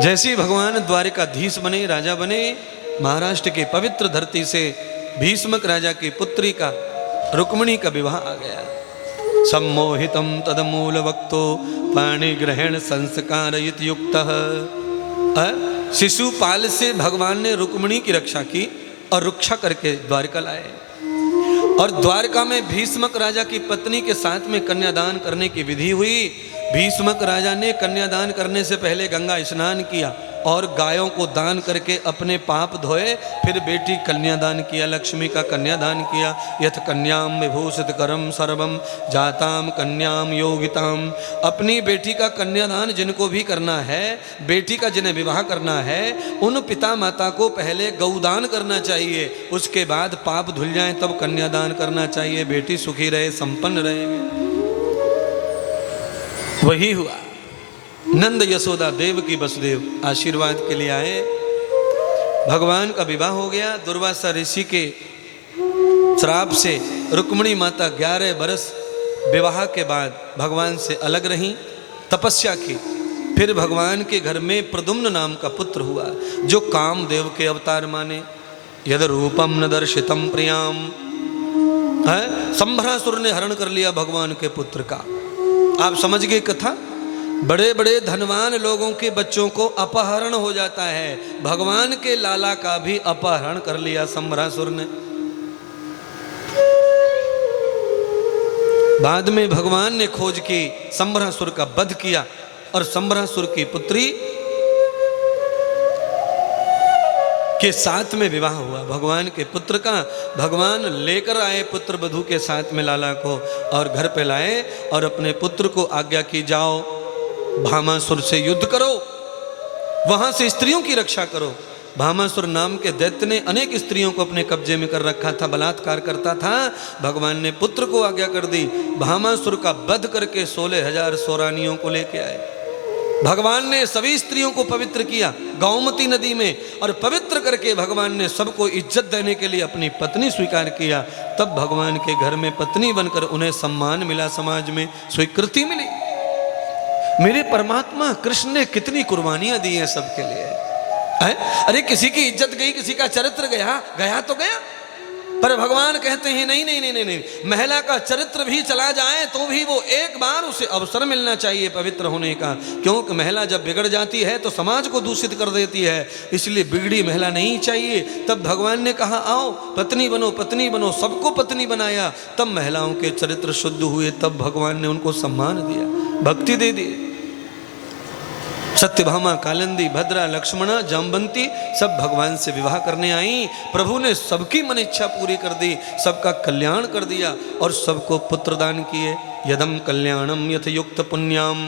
जैसे ही भगवान द्वारिकाधीश बने, राजा बने, महाराष्ट्र के पवित्र धरती से भीष्मक राजा की पुत्री का रुक्मिणी का विवाह आ गया। सम्मोहितम तदमूल वक्तो पाणिग्रहण संस्कारयुत युक्तः। शिशुपाल से भगवान ने रुक्मिणी की रक्षा की और रक्षा करके द्वारका लाए। और द्वारका में भीष्मक राजा की पत्नी के साथ में कन्यादान करने की विधि हुई। भीष्मक राजा ने कन्यादान करने से पहले गंगा स्नान किया और गायों को दान करके अपने पाप धोए, फिर बेटी कन्यादान किया, लक्ष्मी का कन्यादान किया। यथ कन्याम विभूषित करम सर्वम जाताम कन्याम योगिताम। अपनी बेटी का कन्यादान जिनको भी करना है, बेटी का जिन्हें विवाह करना है, उन पिता माता को पहले गौदान करना चाहिए, उसके बाद पाप धुल जाए तब कन्यादान करना चाहिए। बेटी सुखी रहे, संपन्न रहे। वही हुआ। नंद यशोदा देव की वसुदेव आशीर्वाद के लिए आए। भगवान का विवाह हो गया। दुर्वासा ऋषि के श्राप से रुक्मिणी माता 11 बरस विवाह के बाद भगवान से अलग रहीं, तपस्या की। फिर भगवान के घर में प्रद्युम्न नाम का पुत्र हुआ, जो कामदेव के अवतार माने। यद रूपम न दर्शितम प्रियाम। संभरासुर ने हरण कर लिया भगवान के पुत्र का। आप समझ गए कथा। बड़े बड़े धनवान लोगों के बच्चों को अपहरण हो जाता है, भगवान के लाला का भी अपहरण कर लिया संभरासुर ने। बाद में भगवान ने खोज की, संभरासुर का वध किया और संभरासुर की पुत्री के साथ में विवाह हुआ भगवान के पुत्र का। भगवान लेकर आए पुत्र वधू के साथ में लाला को और घर पे लाए और अपने पुत्र को आज्ञा की, जाओ भामासुर से युद्ध करो, वहां से स्त्रियों की रक्षा करो। भामासुर नाम के दैत्य ने अनेक स्त्रियों को अपने कब्जे में कर रखा था, बलात्कार करता था। भगवान ने पुत्र को आज्ञा कर दी, भामासुर का वध करके 16,000 सोरानियों को लेके आए। भगवान ने सभी स्त्रियों को पवित्र किया गौमती नदी में, और पवित्र करके भगवान ने सबको इज्जत देने के लिए अपनी पत्नी स्वीकार किया। तब भगवान के घर में पत्नी बनकर उन्हें सम्मान मिला, समाज में स्वीकृति मिली। मेरे परमात्मा कृष्ण ने कितनी कुर्बानियां दी हैं सबके लिए। अरे किसी की इज्जत गई, किसी का चरित्र गया, गया तो गया, पर भगवान कहते हैं नहीं नहीं नहीं नहीं नहीं, महिला का चरित्र भी चला जाए तो भी वो एक बार उसे अवसर मिलना चाहिए पवित्र होने का। क्योंकि महिला जब बिगड़ जाती है तो समाज को दूषित कर देती है, इसलिए बिगड़ी महिला नहीं चाहिए। तब भगवान ने कहा, आओ पत्नी बनो, पत्नी बनो, सबको पत्नी बनाया। तब महिलाओं के चरित्र शुद्ध हुए, तब भगवान ने उनको सम्मान दिया, भक्ति दे दी। सत्यभामा, कालिंदी, भद्रा, लक्ष्मणा, जामवंती सब भगवान से विवाह करने आई। प्रभु ने सबकी मन इच्छा पूरी कर दी, सबका कल्याण कर दिया और सबको पुत्र दान किए। यदम कल्याणम यथ युक्त पुण्याम